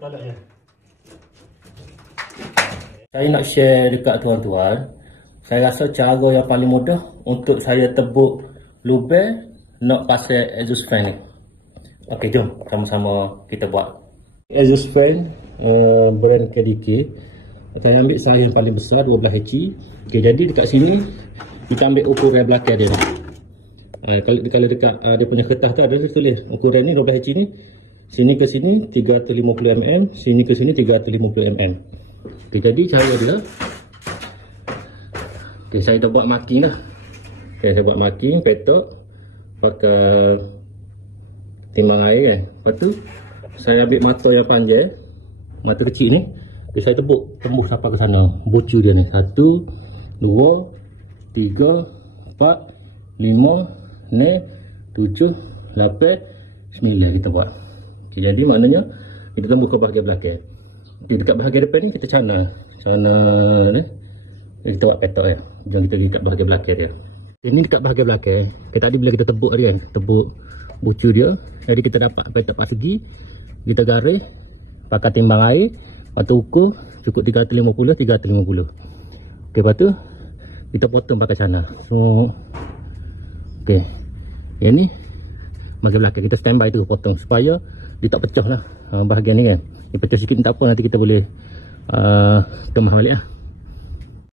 tolak je. Saya nak share dekat tuan-tuan. Saya rasa cara yang paling mudah untuk saya tebuk lubang nak pasal exhaust fan ni. Okey, jom sama-sama kita buat. Exhaust fan brand KDK. Saya ambil saiz yang paling besar 12 HC. Okey, jadi dekat sini kita ambil ukuran belakang dia ni. Kalau dekat dia punya kertas tu ada tulis ukuran ni 12 HC ni. Sini ke sini 350 mm, sini ke sini 350 mm. Okey, jadi cara dia, okey, saya dah buat marking dah. Okey, saya buat marking, petok pakai timbang air kan. Lepas tu saya ambil mata yang panjang, mata kecil ni. Okay, saya tembus sampai ke sana. Bucu dia ni 1, 2, 3, 4, 5, 6, 7, 8, 9 kita buat. Okay, jadi maknanya kita tembus ke bahagian belakang. Okay, dekat bahagian depan ni kita cana ni. Kita buat petok kan. Jom kita pergi dekat bahagian belakang dia. Ini dekat bahagian belakang. Okay, tadi bila kita tebuk dia kan, tebuk bucu dia. Jadi kita dapat petok persegi. Kita garis pakai timbang air. Lepas tu ukur cukup 350, 350. Okey, lepas tu kita potong pakai cana. So, okey. Yang ni bahagian belakang kita standby tu potong supaya dia tak pecah lah bahagian ni kan. Dia pecah sikit tak apa, nanti kita boleh kemas balik lah.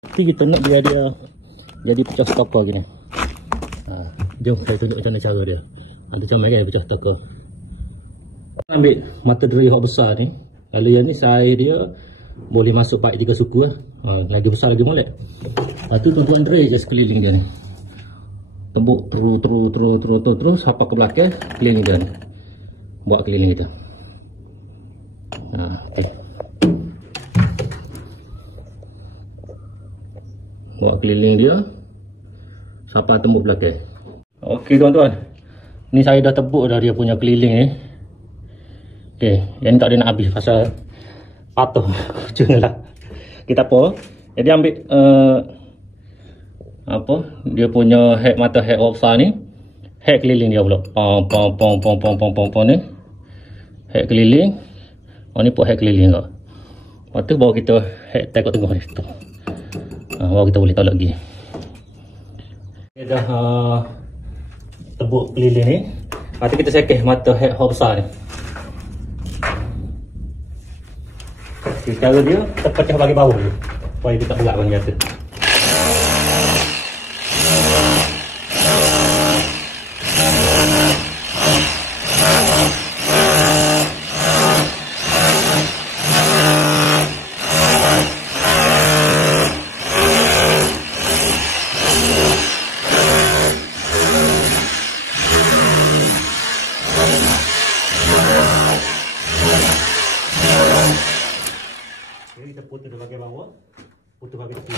Nanti kita nak biar dia jadi pecah stoker gini. Jom saya tunjuk macam mana cara dia. Ada comel kan pecah stoker. Ambil mata deri yang besar ni. Kalau yang ni saiz dia boleh masuk baik 3 suku lah. Lagi besar lagi molek. Lepas tu tuan-tuan deri je sekeliling dia ni. Tembuk terus sampai ke belakang keliling dia ni. Buat keliling kita. Okay. Buat keliling dia sampai tembuk belakang. Okey tuan-tuan. Ni saya dah tebuk dah dia punya keliling ni. Okey, yang ni tak ada nak habis pasal patuh ujung lah. Kita apa? Jadi ambil dia punya head mata head besar ni, head keliling dia pula. Pom ni. Head keliling. Ni pun head keliling kau. Lepas tu baru kita head tengok tengah ni tu. Baru kita boleh tolak lagi. Kita dah tebuk keliling ni. Lepas tu kita sekeh mata head besar ni. Cara dia terpecah bagi bawah je supaya dia tak berat bagi atas. Kita putus di bahagian bawah, putus bahagian tepi.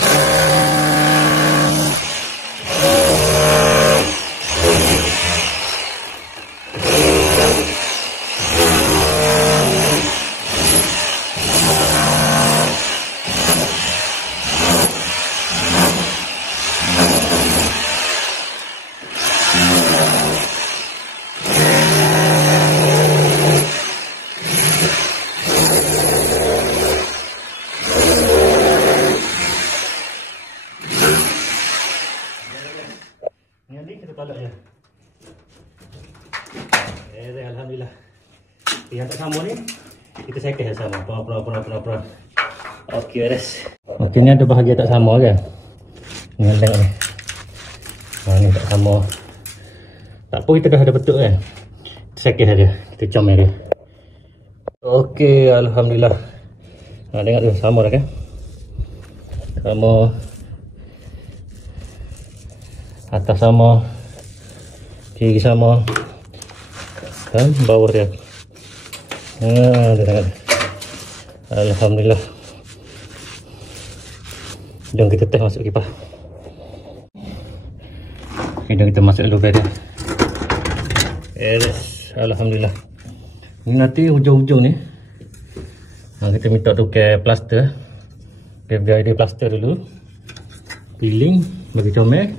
Kita tolak je. Alhamdulillah. Yang tak sama ni kita sekeh sama. Pernah. Okey, beres. Okey, ni ada bahagian tak sama kan? Ni lengk ni. Ni tak sama. Tak apa, kita dah ada betul kan? Kita sekeh saja. Kita comel dia. Okey, alhamdulillah. Tengok tu sama dah kan? Sama. Atas sama, kiri sama, kan bawah dia. Alhamdulillah. Jom kita test masuk kipas. Okay, jom kita masuk lubang dia. Yes, alhamdulillah. Ini nanti hujung-hujung ni kita minta tukar plaster. Biar dia plaster dulu. Peeling bagi comel.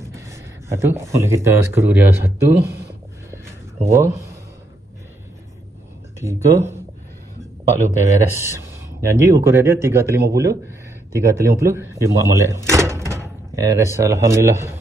Satu, boleh kita skru dia 1, 2, 3, 4, cepat lu beres. Janji ukuran dia 350 dia muat molek. Beres, alhamdulillah.